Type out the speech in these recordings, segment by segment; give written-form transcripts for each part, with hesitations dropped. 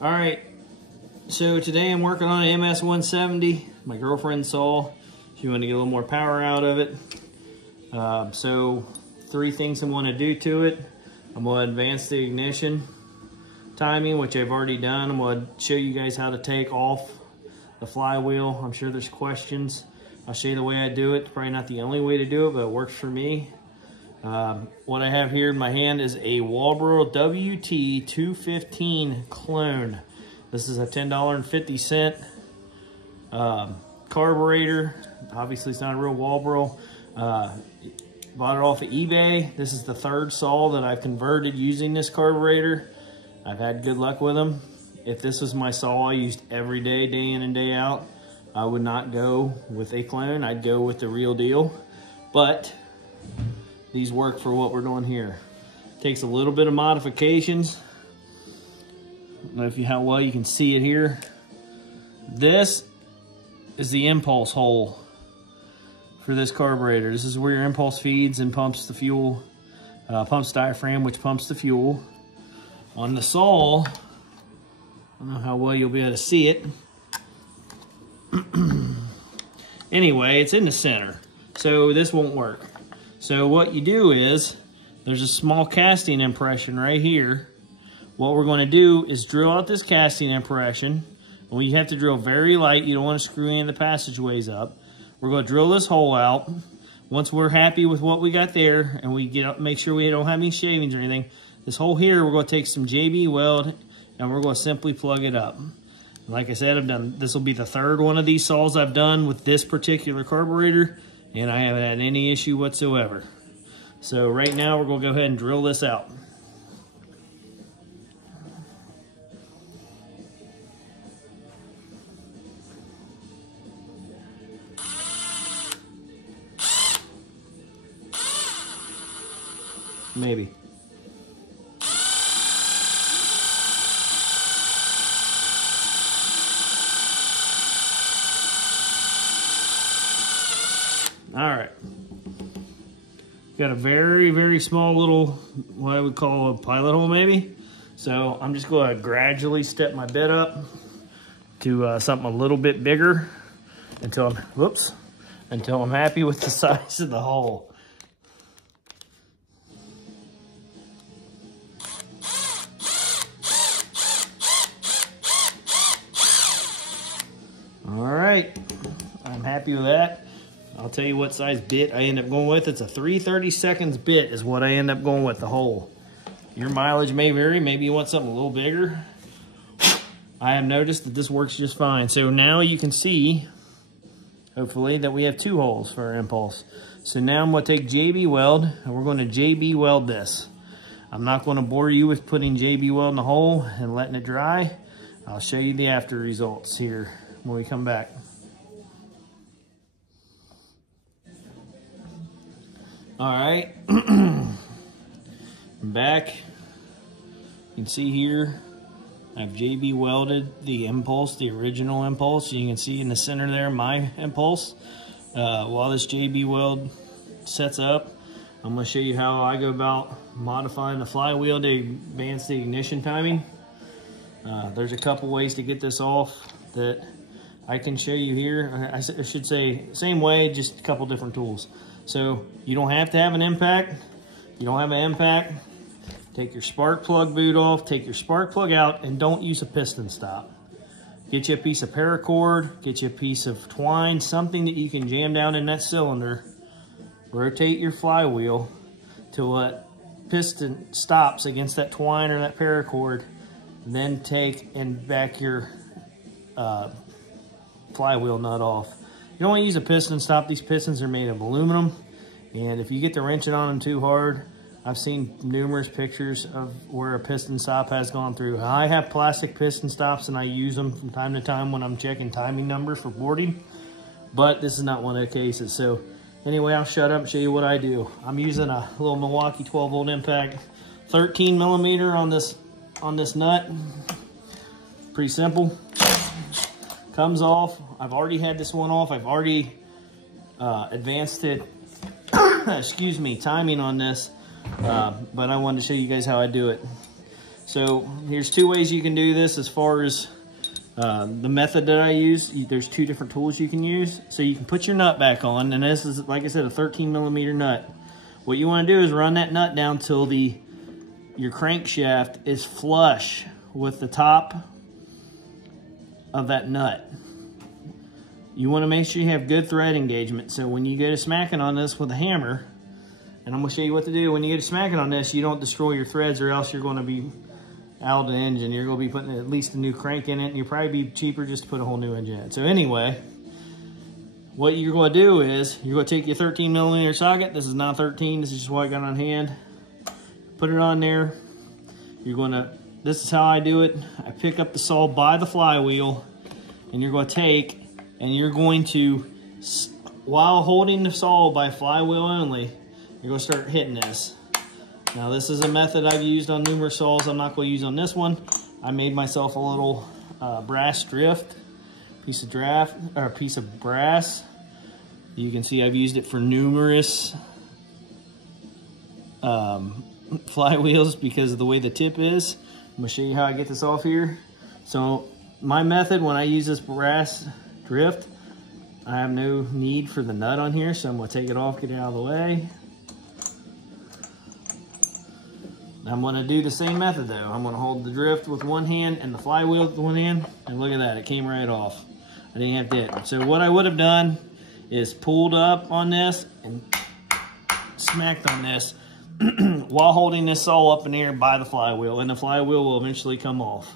All right, so today I'm working on an MS170. My girlfriend saw, she wanted to get a little more power out of it. So 3 things I want to do to it. I'm going to advance the ignition timing, which I've already done. I'm going to show you guys how to take off the flywheel. I'm sure there's questions. I'll show you the way I do it. It's probably not the only way to do it, but it works for me. What I have here in my hand is a Walbro WT215 clone. This is a $10.50 carburetor. Obviously, it's not a real Walbro. Bought it off of eBay. This is the 3rd saw that I've converted using this carburetor. I've had good luck with them. If this was my saw I used every day, day in and day out, I would not go with a clone. I'd go with the real deal. But these work for what we're doing here. Takes a little bit of modifications. I don't know if how well you can see it here. This is the impulse hole for this carburetor. This is where your impulse feeds and pumps the fuel. Pumps diaphragm, which pumps the fuel. On the saw, I don't know how well you'll be able to see it. Anyway, it's in the center, so this won't work. So what you do is, there's a small casting impression right here. What we're going to do is drill out this casting impression. And you have to drill very light. You don't want to screw any of the passageways up. We're going to drill this hole out. Once we're happy with what we got there, and we get up, make sure we don't have any shavings or anything, this hole here, we're going to take some JB weld, and we're going to simply plug it up. Like I said, this will be the 3rd one of these saws I've done with this particular carburetor, and I haven't had any issue whatsoever. So right now we're going to go ahead and drill this out. Maybe. All right. Got a very, very small little, what I would call a pilot hole maybe. So I'm just going to gradually step my bit up to something a little bit bigger until I'm happy with the size of the hole. All right, I'm happy with that. I'll tell you what size bit I end up going with. It's a 3/32 bit is what I end up going with, the hole. Your mileage may vary. Maybe you want something a little bigger. I have noticed that this works just fine. So now you can see, hopefully, that we have 2 holes for our impulse. So now I'm going to take JB weld, and we're going to JB weld this. I'm not going to bore you with putting JB weld in the hole and letting it dry. I'll show you the after results here when we come back. All right, I'm back. You can see here, I've JB welded the impulse, the original impulse. You can see in the center there, my impulse. While this JB weld sets up, I'm gonna show you how I go about modifying the flywheel to advance the ignition timing. There's a couple ways to get this off that I can show you here. I should say, same way, just a couple different tools. So you don't have to have an impact. You don't have an impact, take your spark plug boot off, take your spark plug out, and don't use a piston stop. Get you a piece of paracord, get you a piece of twine, something that you can jam down in that cylinder. Rotate your flywheel till that piston stops against that twine or that paracord. Then take and back your flywheel nut off. You don't want to use a piston stop. These pistons are made of aluminum, and if you get the wrenching on them too hard, I've seen numerous pictures of where a piston stop has gone through. I have plastic piston stops, and I use them from time to time when I'm checking timing numbers for boarding, but this is not one of the cases. So anyway, I'll shut up and show you what I do. I'm using a little Milwaukee 12-volt impact, 13 millimeter on this nut. Pretty simple. Comes off. I've already had this one off. I've already advanced it. Excuse me, timing on this. But I wanted to show you guys how I do it. So here's two ways you can do this as far as the method that I use. There's two different tools you can use. So you can put your nut back on, and this is, like I said, a 13mm nut. What you want to do is run that nut down till your crankshaft is flush with the top of that nut. You want to make sure you have good thread engagement. So when you go to smacking on this with a hammer, and I'm going to show you what to do. When you go to smacking on this, you don't destroy your threads, or else you're going to be out of the engine. You're going to be putting at least a new crank in it, and you'll probably be cheaper just to put a whole new engine in. So anyway, what you're going to do is you're going to take your 13mm socket. This is not 13. This is just what I got on hand. Put it on there. You're going to, this is how I do it. I pick up the saw by the flywheel, and you're going to take, and you're going to, while holding the saw by flywheel only, you're going to start hitting this. Now this is a method I've used on numerous saws. I'm not going to use on this one. I made myself a little brass drift, piece of brass. You can see I've used it for numerous flywheels because of the way the tip is. I'm going to show you how I get this off here. So my method, when I use this brass drift, I have no need for the nut on here, so I'm going to take it off, get it out of the way. I'm going to do the same method though. I'm going to hold the drift with one hand and the flywheel with one hand, and look at that, it came right off. I didn't have to hit it. So what I would have done is pulled up on this and smacked on this while holding this saw up in the air by the flywheel, and the flywheel will eventually come off.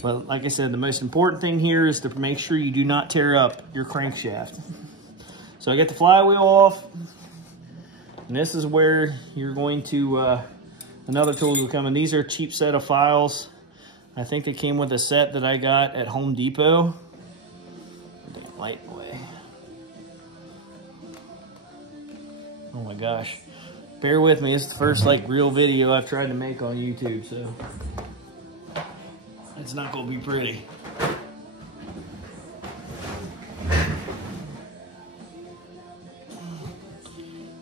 But like I said, the most important thing here is to make sure you do not tear up your crankshaft. So I get the flywheel off, and this is where you're going to, another tool will come in. These are a cheap set of files. I think they came with a set that I got at Home Depot. Light away. Oh my gosh. Bear with me, it's the first like real video I've tried to make on YouTube, so it's not gonna be pretty.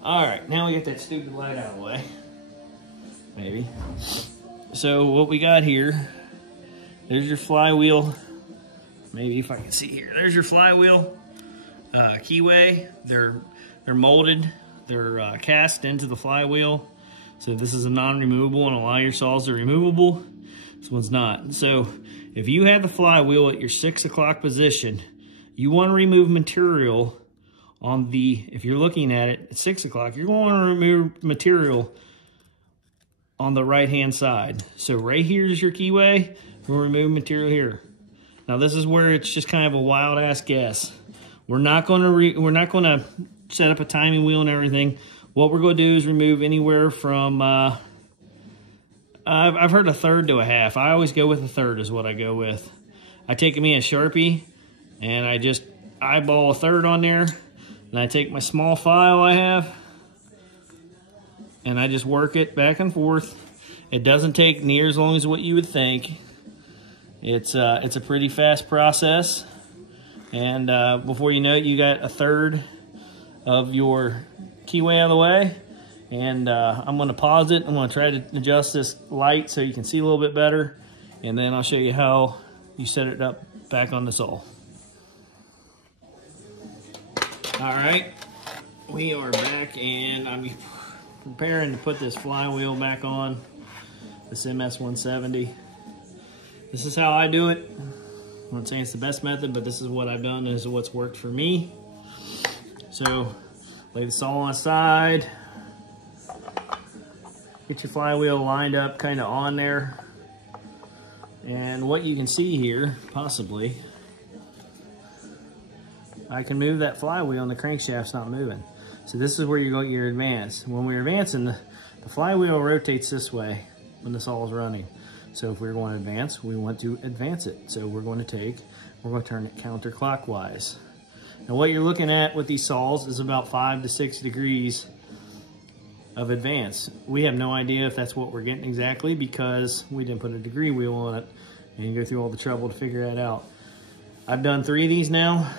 All right, now we get that stupid light out of the way. Maybe. So what we got here, there's your flywheel. Maybe if I can see here, there's your flywheel keyway. They're molded. They're cast into the flywheel. So this is a non-removable, and a lot of your saws are removable. This one's not. So if you have the flywheel at your 6 o'clock position, you want to remove material on the, if you're looking at it at 6 o'clock, you're going to remove material on the right-hand side. So right here is your keyway. We'll remove material here. Now this is where it's just kind of a wild-ass guess. We're not going to set up a timing wheel and everything. What we're going to do is remove anywhere from I've heard a third to a half. I always go with a third is what I go with. I take me a Sharpie and I just eyeball a third on there, and I take my small file I have and I just work it back and forth. It doesn't take near as long as what you would think. It's a pretty fast process, and before you know it, you got a third of your keyway out of the way. And I'm going to pause it. I'm going to try to adjust this light so you can see a little bit better, and then I'll show you how you set it up back on the saw. All right, we are back, and I'm preparing to put this flywheel back on, this MS170. This is how I do it. I'm not saying it's the best method, but this is what I've done. This is what's worked for me. So lay the saw on the side. Get your flywheel lined up kind of on there. And what you can see here, possibly, I can move that flywheel and the crankshaft's not moving. So this is where you go your advance. When we're advancing, the flywheel rotates this way when the saw is running. So if we're going to advance, we want to advance it. So we're going to turn it counterclockwise. Now what you're looking at with these saws is about 5 to 6 degrees of advance. We have no idea if that's what we're getting exactly because we didn't put a degree wheel on it and go through all the trouble to figure that out. I've done 3 of these now.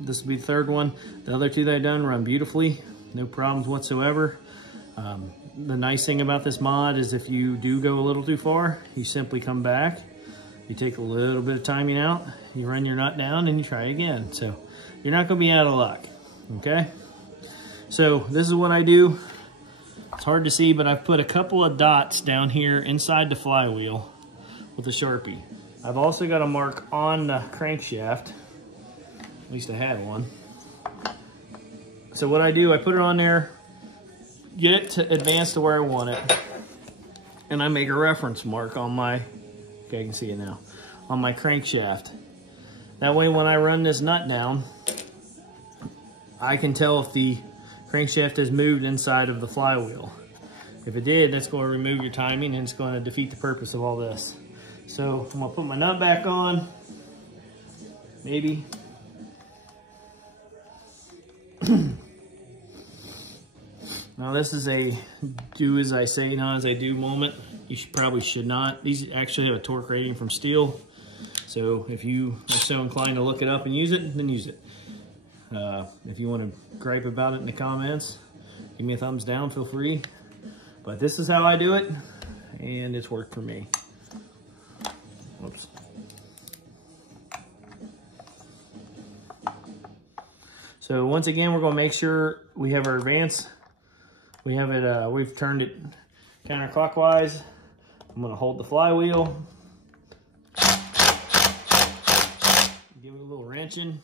This will be the 3rd one. The other 2 that I've done run beautifully, no problems whatsoever. the nice thing about this mod is if you do go a little too far, you simply come back, you take a little bit of timing out, you run your nut down, and you try again. So you're not gonna be out of luck, okay? So this is what I do. It's hard to see, but I've put a couple of dots down here inside the flywheel with a Sharpie. I've also got a mark on the crankshaft. At least I had one. So what I do, I put it on there, get it to advance to where I want it, and I make a reference mark on my, okay, I can see it now, on my crankshaft. That way when I run this nut down, I can tell if the crankshaft has moved inside of the flywheel. If it did, that's going to remove your timing and it's going to defeat the purpose of all this. So I'm going to put my nut back on, maybe. Now this is a do as I say, not as I do moment. You probably should not. These actually have a torque rating from Stihl. So if you are so inclined to look it up and use it, then use it. If you want to gripe about it in the comments, give me a thumbs down, feel free. But this is how I do it, and it's worked for me. Whoops. So once again, we're going to make sure we have our advance. We have it, we've turned it counterclockwise. I'm going to hold the flywheel. Give it a little wrenching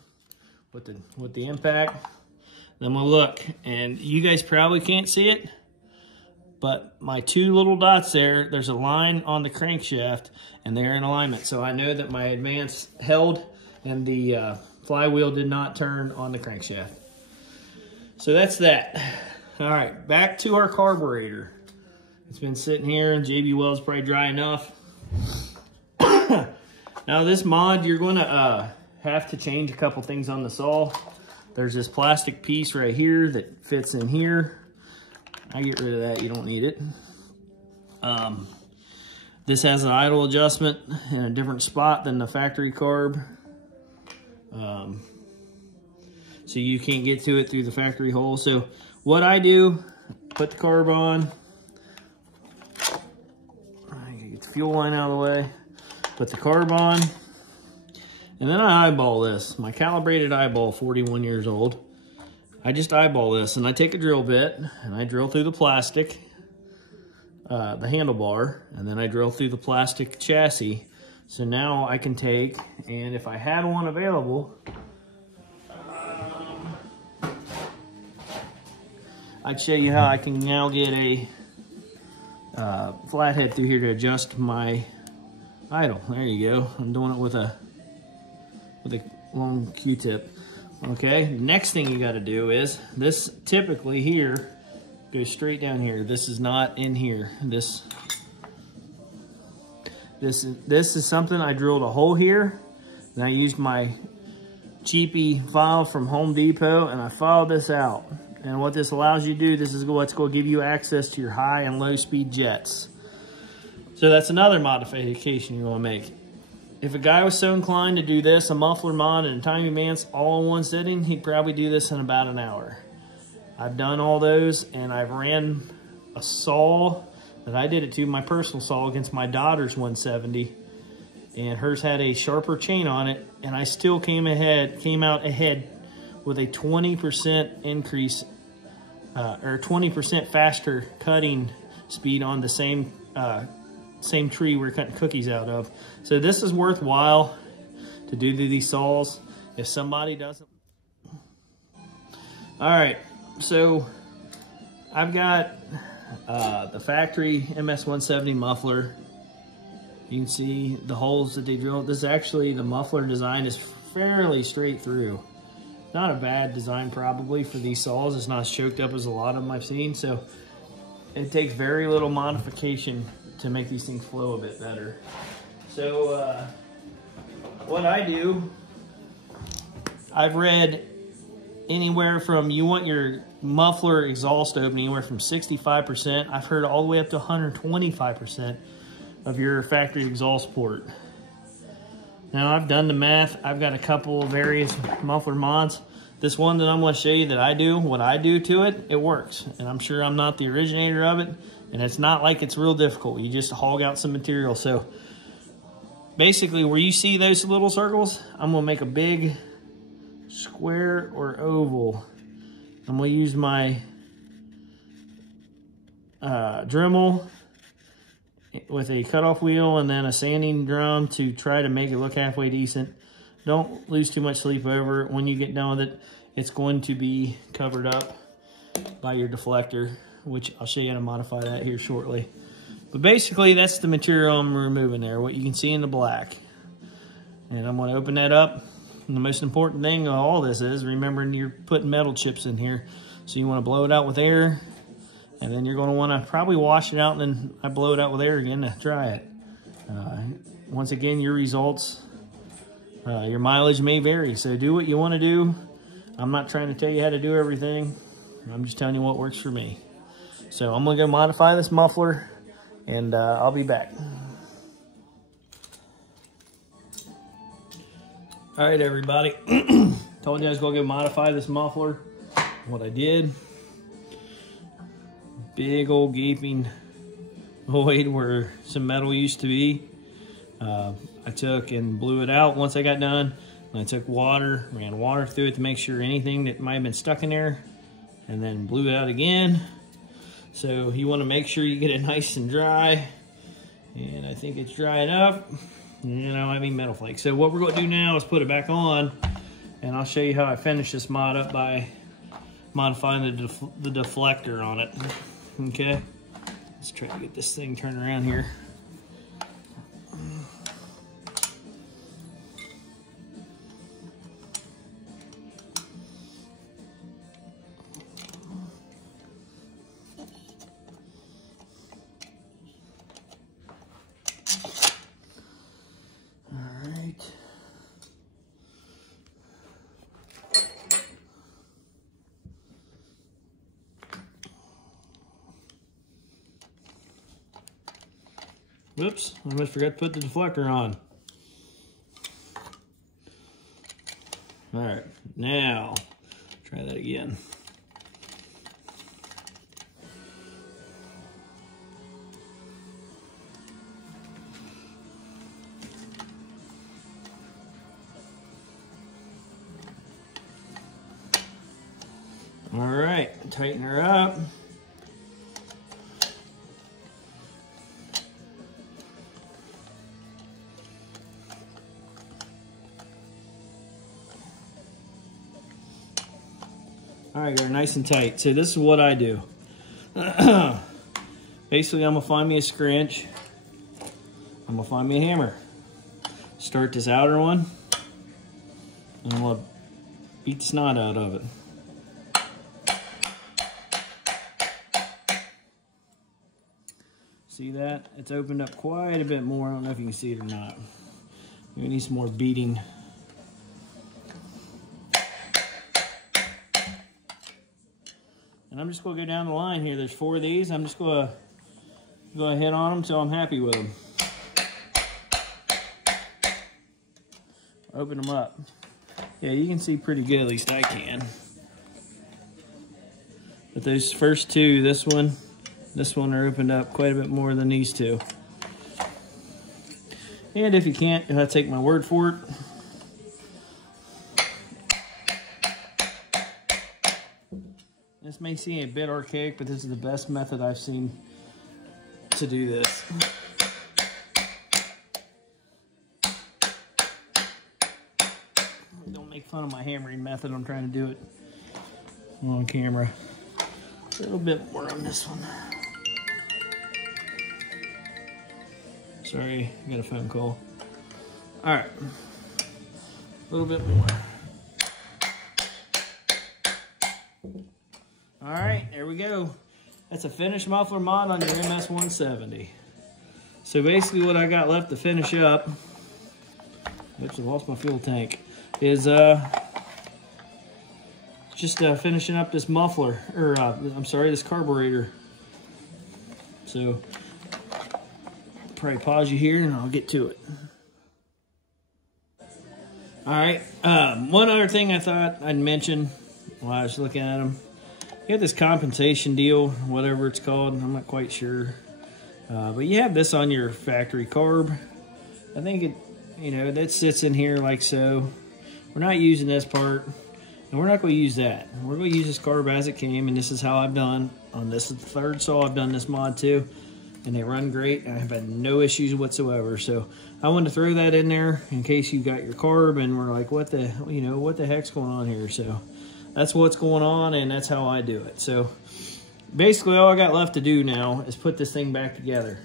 with the impact. Then we'll look, and you guys probably can't see it, but my two little dots there's a line on the crankshaft, and they're in alignment. So I know that my advance held, and the flywheel did not turn on the crankshaft. So that's that. All right, back to our carburetor. It's been sitting here, and JB Weld's probably dry enough. Now this mod, you're gonna have to change a couple things on the saw. There's this plastic piece right here that fits in here. I get rid of that, you don't need it. This has an idle adjustment in a different spot than the factory carb. So you can't get to it through the factory hole. So what I do, put the carb on. I gotta get the fuel line out of the way. Put the carb on. And then I eyeball this. My calibrated eyeball, 41 years old. I just eyeball this, and I take a drill bit, and I drill through the plastic, the handlebar, and then I drill through the plastic chassis. So now I can take, and if I had one available, I'd show you how I can now get a flathead through here to adjust my idle. There you go. I'm doing it with a long Q-tip. Okay, next thing you got to do is this typically here goes straight down here. This is not in here. This is something I drilled a hole here, and I used my cheapy file from Home Depot, and I filed this out. And what this allows you to do, this is what's going to give you access to your high and low speed jets. So that's another modification you want to make. If a guy was so inclined to do this, a muffler mod and a timing advance all in one sitting, he'd probably do this in about an hour. I've done all those, and I've ran a saw that I did it to, my personal saw, against my daughter's 170, and hers had a sharper chain on it, and I still came out ahead with a 20% increase, or 20% faster cutting speed on the same tree we're cutting cookies out of. So this is worthwhile to do these saws if somebody doesn't. All right, so I've got the factory MS170 muffler. You can see the holes that they drilled. This is actually, the muffler design is fairly straight through. Not a bad design probably for these saws. It's not as choked up as a lot of them I've seen. So it takes very little modification to make these things flow a bit better. So what I do, I've read anywhere from, you want your muffler exhaust opening anywhere from 65%. I've heard all the way up to 125% of your factory exhaust port. Now I've done the math. I've got a couple of various muffler mods. This one that I'm going to show you that I do, what I do to it, it works. And I'm sure I'm not the originator of it. And it's not like it's real difficult. You just hog out some material. So basically where you see those little circles, I'm going to make a big square or oval. I'm going to use my Dremel with a cutoff wheel and then a sanding drum to try to make it look halfway decent. Don't lose too much sleep over it. When you get done with it, it's going to be covered up by your deflector, which I'll show you how to modify that here shortly. But basically, that's the material I'm removing there, what you can see in the black. And I'm going to open that up. And the most important thing of all this is, remembering you're putting metal chips in here. So you want to blow it out with air, and then you're going to want to probably wash it out, and then I blow it out with air again to dry it. Once again, your results, your mileage may vary. So do what you want to do. I'm not trying to tell you how to do everything. I'm just telling you what works for me. So I'm going to go modify this muffler, and I'll be back. All right, everybody. Told you I was going to go modify this muffler. What I did, big old gaping void where some metal used to be. I took and blew it out once I got done. And I took water, ran water through it to make sure anything that might have been stuck in there, and then blew it out again. So you want to make sure you get it nice and dry. And I think it's dry enough. You know, I mean metal flakes. So what we're going to do now is put it back on, and I'll show you how I finish this mod up by modifying the deflector on it. Okay, let's try to get this thing turned around here. Whoops, I almost forgot to put the deflector on. All right, now, try that again. All right, tighten her up. All right, got her nice and tight. So this is what I do. Basically, I'm gonna find me a scrunch. I'm gonna find me a hammer. Start this outer one, and I'm gonna beat the snot out of it. See that? It's opened up quite a bit more. I don't know if you can see it or not. We need some more beating. And I'm just going to go down the line here. There's 4 of these. I'm just going to hit on them until I'm happy with them. Open them up. Yeah, you can see pretty good, at least I can. But those first two, this one are opened up quite a bit more than these two. And if you can't, take my word for it. This may seem a bit archaic, but this is the best method I've seen to do this. Don't make fun of my hammering method. I'm trying to do it on camera. A little bit more on this one. Sorry, I got a phone call. All right, a little bit more. All right, there we go. That's a finished muffler mod on your MS170. So basically what I got left to finish up, oops, I lost my fuel tank, is just finishing up this muffler, or I'm sorry, this carburetor. So probably pause you here and I'll get to it. All right, one other thing I thought I'd mention while I was looking at them. You have this compensation deal, whatever it's called. I'm not quite sure. But you have this on your factory carb. I think it, you know, that sits in here like so. We're not using this part, and we're not going to use that. We're going to use this carb as it came, and this is how I've done. This is the third saw I've done this mod too, and they run great. I've had no issues whatsoever. So I wanted to throw that in there in case you got your carb and we're like, what the, you know, what the heck's going on here? So that's what's going on, and that's how I do it. So basically all I got left to do now is put this thing back together.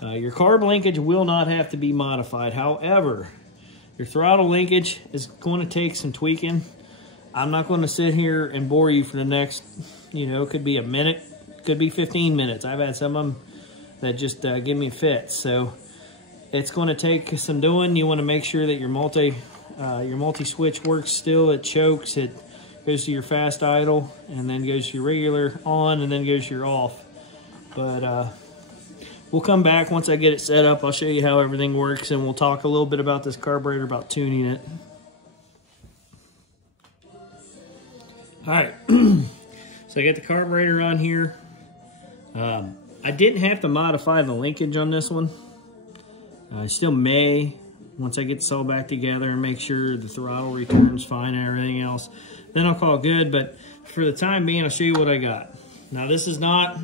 Your carb linkage will not have to be modified. However, your throttle linkage is going to take some tweaking. I'm not going to sit here and bore you for the next, you know, it could be a minute, could be 15 minutes. I've had some of them that just give me fits. So it's going to take some doing. You want to make sure that your multi-switch works still. It chokes, it goes to your fast idle, and then goes to your regular on, and then goes to your off. But we'll come back once I get it set up. I'll show you how everything works, and we'll talk a little bit about this carburetor, about tuning it. All right, so I got the carburetor on here. I didn't have to modify the linkage on this one. I still may, once I get this all back together and make sure the throttle returns fine and everything else, then I'll call it good. But for the time being, I'll show you what I got. Now this is not,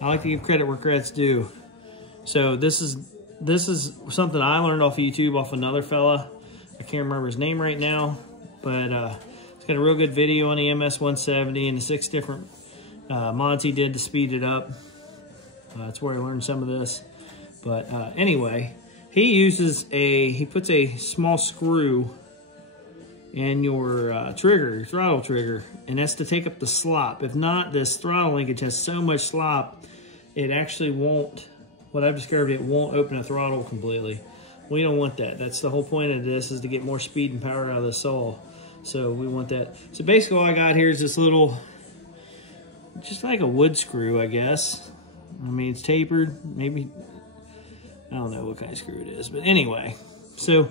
I like to give credit where credit's due. So this is something I learned off of YouTube, off another fella. I can't remember his name right now, but it's got a real good video on the MS170 and the 6 different mods he did to speed it up. That's where I learned some of this. But anyway, he puts a small screw in your trigger, your throttle trigger, and that's to take up the slop. If not, this throttle linkage has so much slop, it actually won't, what I've discovered, it won't open a throttle completely. We don't want that. That's the whole point of this, is to get more speed and power out of the saw. So we want that. So basically all I got here is this little, just like a wood screw, I guess. I mean, it's tapered, maybe, I don't know what kind of screw it is, but anyway. So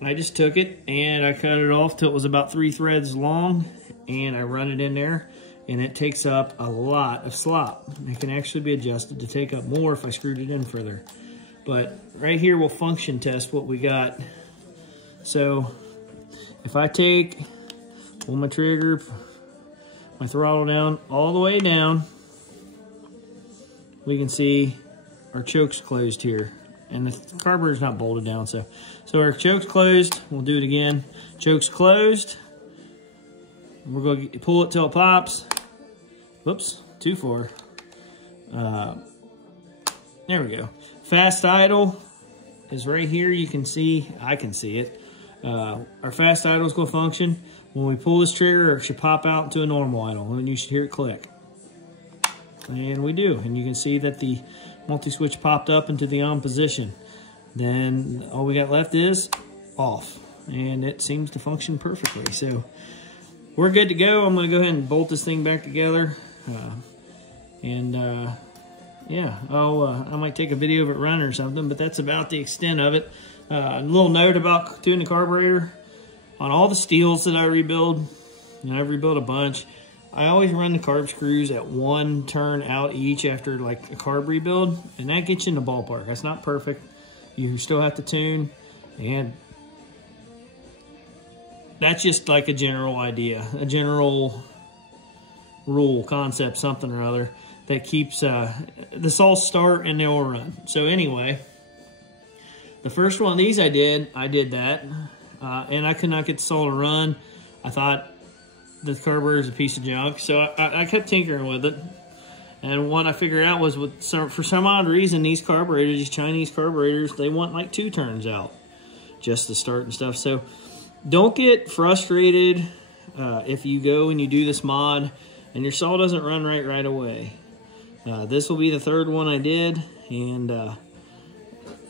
I just took it and I cut it off till it was about 3 threads long, and I run it in there, and it takes up a lot of slop. It can actually be adjusted to take up more if I screwed it in further. But right here we'll function test what we got. So if I pull my trigger, my throttle down, all the way down, we can see our choke's closed here. And the carburetor's not bolted down, so our choke's closed. We'll do it again. Choke's closed. We're going to pull it till it pops. Whoops, too far. There we go. Fast idle is right here. You can see, I can see it. Our fast idle is going to function. When we pull this trigger, it should pop out into a normal idle, and you should hear it click. And we do, and you can see that the multi-switch popped up into the on position. Then all we got left is off, and it seems to function perfectly. So we're good to go. I'm going to go ahead and bolt this thing back together, yeah, I might take a video of it running or something, but that's about the extent of it. A little note about tuning the carburetor. On all the Stihls that I rebuild, and I've rebuilt a bunch, I always run the carb screws at 1 turn out each after like a carb rebuild, and that gets you in the ballpark. That's not perfect. You still have to tune, and that's just like a general idea, a general rule, concept, something or other that keeps this all start and they'll run. So anyway, the first one of these I did that, and I could not get the saw to run. I thought the carburetor is a piece of junk, so I kept tinkering with it. And what I figured out was, for some odd reason, these carburetors, these Chinese carburetors, they want like 2 turns out just to start and stuff. So don't get frustrated if you go and you do this mod and your saw doesn't run right away. This will be the 3rd one I did, and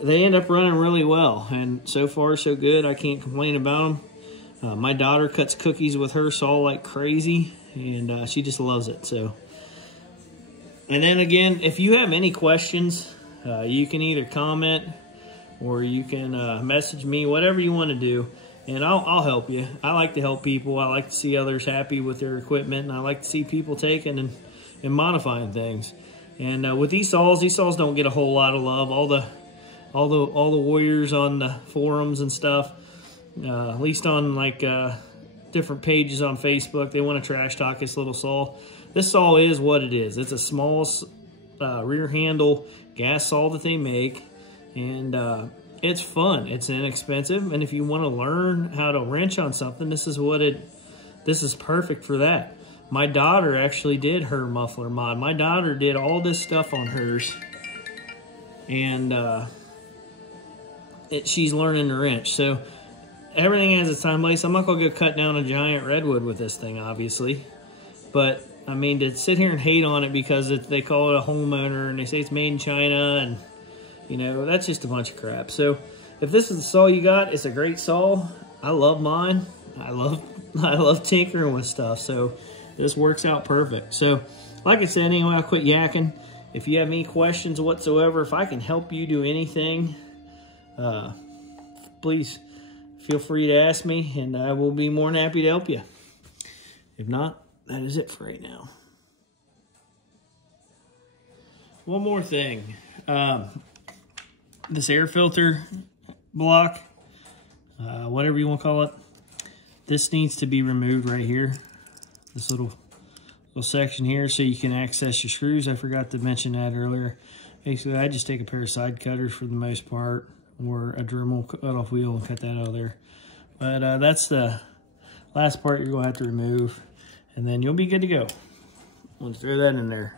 they end up running really well. And so far, so good. I can't complain about them. My daughter cuts cookies with her saw like crazy, and she just loves it. So, and then again, if you have any questions, you can either comment or you can message me, whatever you want to do. And I'll help you. I like to help people. I like to see others happy with their equipment, and I like to see people taking and modifying things. And with these saws don't get a whole lot of love. All the warriors on the forums and stuff, at least on like different pages on Facebook, they want to trash talk this little saw. This saw is what it is. It's a small rear handle gas saw that they make, and it's fun. It's inexpensive, and if you want to learn how to wrench on something, this is perfect for that. My daughter actually did her muffler mod. My daughter did all this stuff on hers, and she's learning to wrench. So everything has its time and place. I'm not gonna go cut down a giant redwood with this thing, obviously, but I mean, to sit here and hate on it because they call it a homeowner and they say it's made in China, and you know, that's just a bunch of crap. So if this is the saw you got, it's a great saw. I love mine. I love tinkering with stuff, so this works out perfect. So like I said, anyway, I'll quit yakking. If you have any questions whatsoever, if I can help you do anything, please feel free to ask me, and I will be more than happy to help you. If not, that is it for right now. One more thing. This air filter block, whatever you want to call it, this needs to be removed right here. This little section here, so you can access your screws. I forgot to mention that earlier. Basically, I just take a pair of side cutters for the most part, or a Dremel cut-off wheel and cut that out of there. But that's the last part you're going to have to remove, and then you'll be good to go. We'll throw that in there.